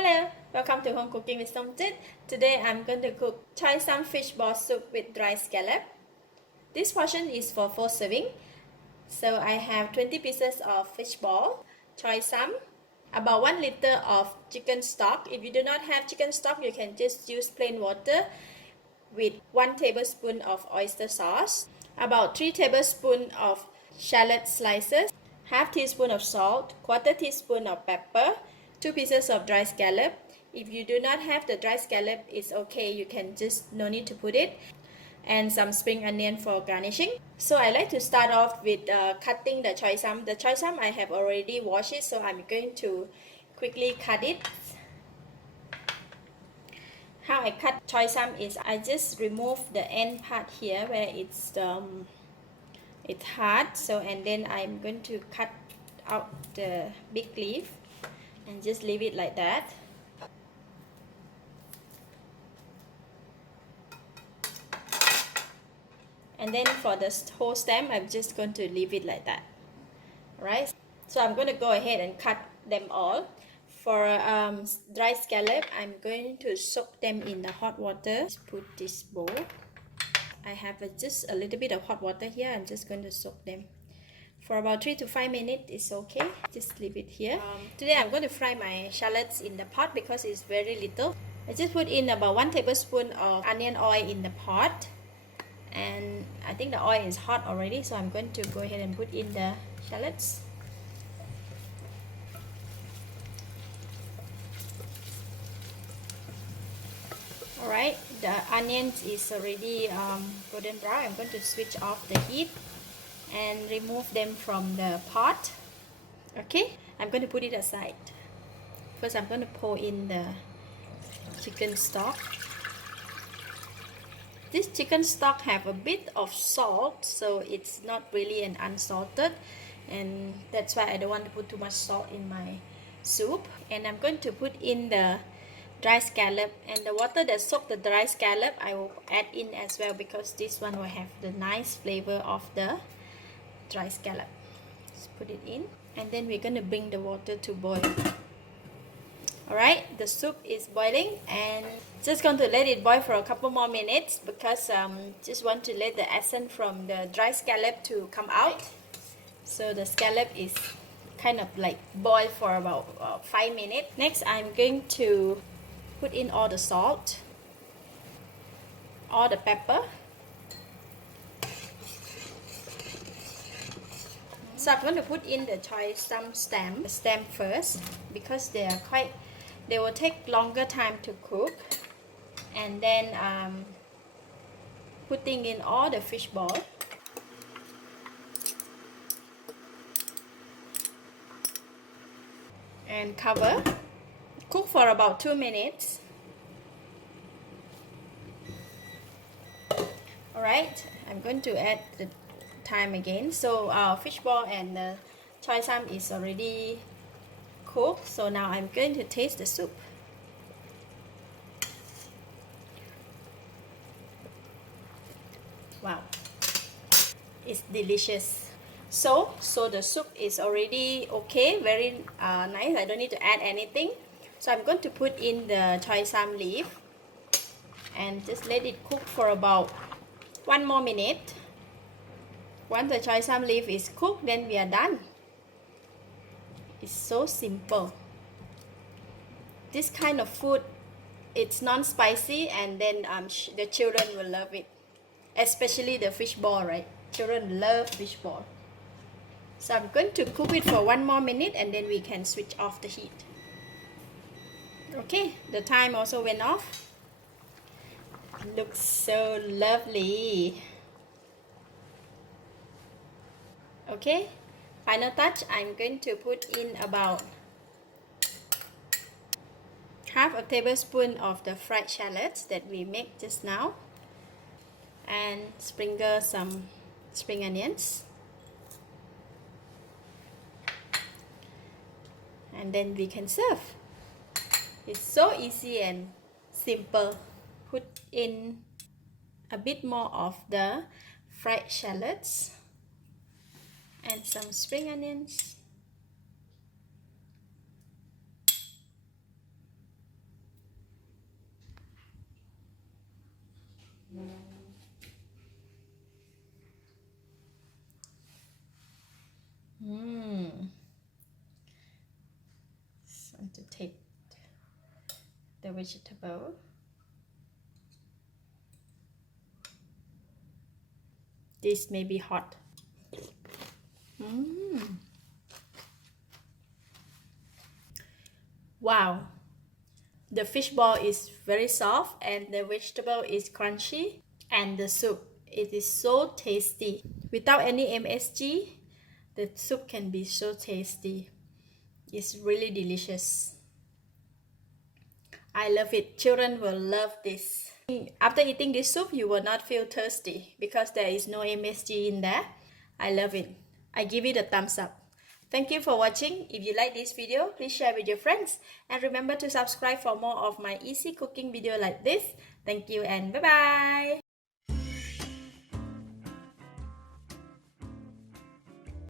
Hello, welcome to Home Cooking with Somjit. Today I'm going to cook Choy fishball soup with dry scallop. This portion is for 4 serving. So I have 20 pieces of fishball, choy, about 1 liter of chicken stock. If you do not have chicken stock, you can just use plain water with 1 tablespoon of oyster sauce, about 3 tablespoons of shallot slices, half teaspoon of salt, quarter teaspoon of pepper, 2 pieces of dry scallop. If you do not have the dry scallop, it's okay, you can just no need to put it, and some spring onion for garnishing. So I like to start off with cutting the choy sam. The choy sam I have already washed it, so I'm going to quickly cut it. How I cut choy sam is I just remove the end part here where it's hard. So and then I'm going to cut out the big leaf and just leave it like that. And then for the whole stem, I'm just going to leave it like that. Alright, so I'm going to go ahead and cut them all. For dry scallop, I'm going to soak them in the hot water. Let's put this bowl. I have just a little bit of hot water here. I'm just going to soak them for about 3 to 5 minutes. It's okay, just leave it here. Today I'm going to fry my shallots in the pot because it's very little. I just put in about 1 tablespoon of onion oil in the pot, and I think the oil is hot already, so I'm going to go ahead and put in the shallots. Alright, the onions is already golden brown. I'm going to switch off the heat and remove them from the pot. Okay, I'm going to put it aside. First I'm going to pour in the chicken stock. This chicken stock have a bit of salt, so it's not really an unsalted, and that's why I don't want to put too much salt in my soup. And I'm going to put in the dry scallop, and the water that soaked the dry scallop I will add in as well, because this one will have the nice flavor of the dry scallop. Just put it in, and then we're going to bring the water to boil. Alright, the soup is boiling, and just going to let it boil for a couple more minutes because just want to let the essence from the dry scallop to come out. So the scallop is kind of like boil for about 5 minutes. Next, I'm going to put in all the salt, all the pepper. So I'm going to put in the choy stem first because they will take longer time to cook, and then putting in all the fish ball. And cover. Cook for about 2 minutes. Alright, I'm going to add the time again. So our fishball and the choy sam is already cooked. So now I'm going to taste the soup. Wow, it's delicious. So the soup is already okay, very nice. I don't need to add anything. So I'm going to put in the choy sam leaf and just let it cook for about 1 more minute. Once the choy sam leaf is cooked, then we are done. It's so simple. This kind of food, it's non-spicy, and then the children will love it, especially the fish ball, right? Children love fish ball. So I'm going to cook it for 1 more minute, and then we can switch off the heat. Okay, the time also went off. Looks so lovely. Okay, final touch, I'm going to put in about half a tablespoon of the fried shallots that we made just now, and sprinkle some spring onions, and then we can serve. It's so easy and simple. Put in a bit more of the fried shallots and some spring onions, take the vegetable. This may be hot. Wow, the fishball is very soft and the vegetable is crunchy, and the soup, it is so tasty. Without any MSG, the soup can be so tasty. It's really delicious. I love it. Children will love this. After eating this soup, you will not feel thirsty because there is no MSG in there. I love it. I give it a thumbs up. Thank you for watching. If you like this video, please share with your friends. And remember to subscribe for more of my easy cooking video like this. Thank you and bye-bye.